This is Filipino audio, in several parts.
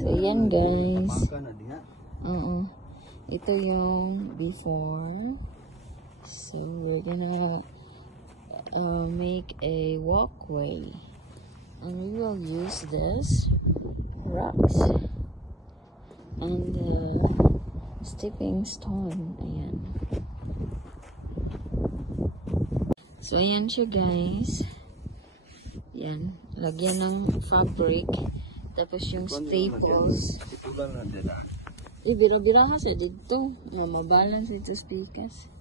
So, yan guys. Ito yung before. So, we're gonna make a walkway. And we will use this rocks and stepping stone. Ayan. So, ayan siya guys. Yan. Lagyan ng fabric. Tapos yung staples. Bira-bira ka sa dito. Mabalance ito speakers.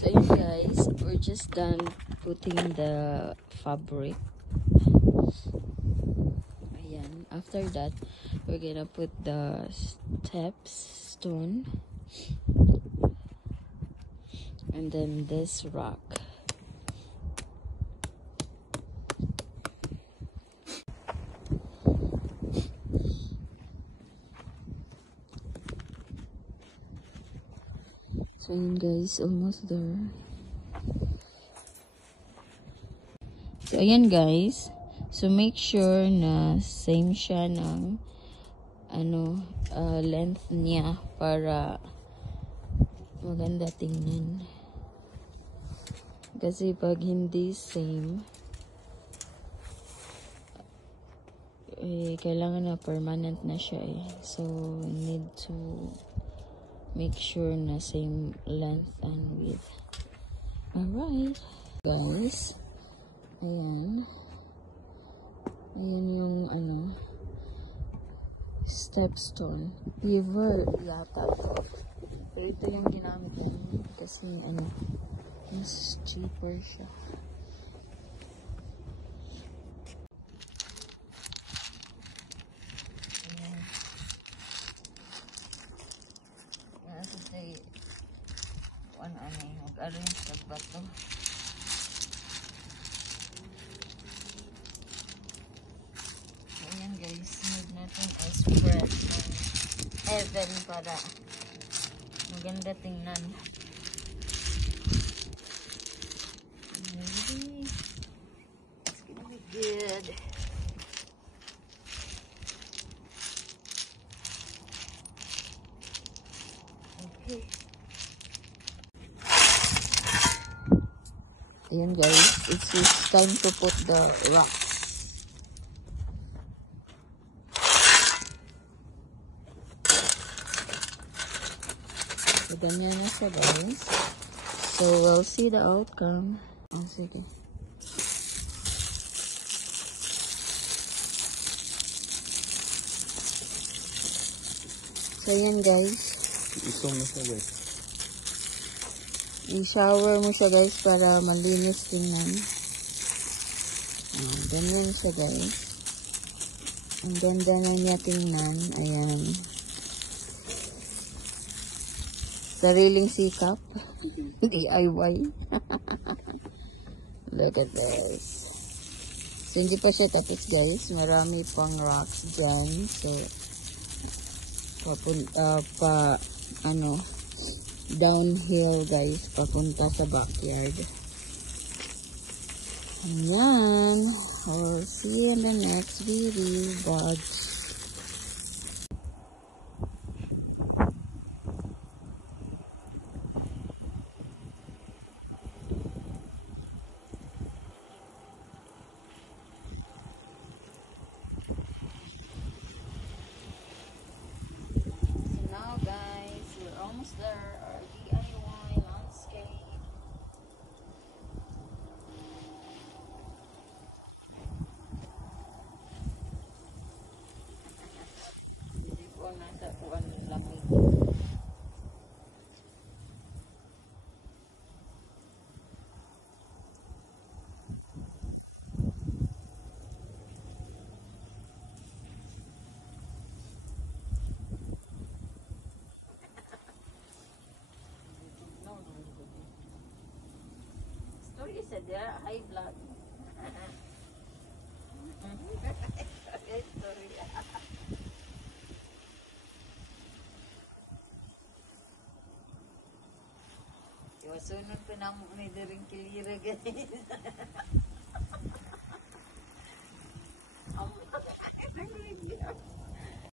So, ayan guys. We're just done putting the fabric. Ayan. After that, we're gonna put the steps, stone. And then this rock. So yun guys, almost there. So ayan guys. So make sure na same siya ng length niya para maganda tingnan. Kasi pag hindi same, kailangan na permanent na siya eh. So need to make sure na same length and width. Alright. Guys. Ayan. Ayan yung stepstone. Beaver yata to. Pero ito yung ginamit namin. Kasi mas cheaper siya. Mag-arrange ka ba ito? So, ayan guys. Need natin spread ng even para maganda tingnan. Maybe it's gonna be good. Okay. Ayan guys, it's just time to put the rocks. So, ganyan na siya guys. So, we'll see the outcome. Oh, sige. So, ayan guys. Isong na siya guys. I-shower mo siya guys para malinis tingnan. Ganyan siya guys. Ang ganda na niya tingnan. Ayan. Sariling sikap. DIY. Look at this. So, hindi pa siya tapos guys. Marami pang rocks dyan. So, downhill guys, papunta sa backyard. Ayan. We'll see you in the next video. Bye. So now guys, we're almost there. Our DIY landscape. Hindi po nasa kuwan lamig. Story is there, high blood. Story. Iwasunod pa na mo ni Diring Kilira guys.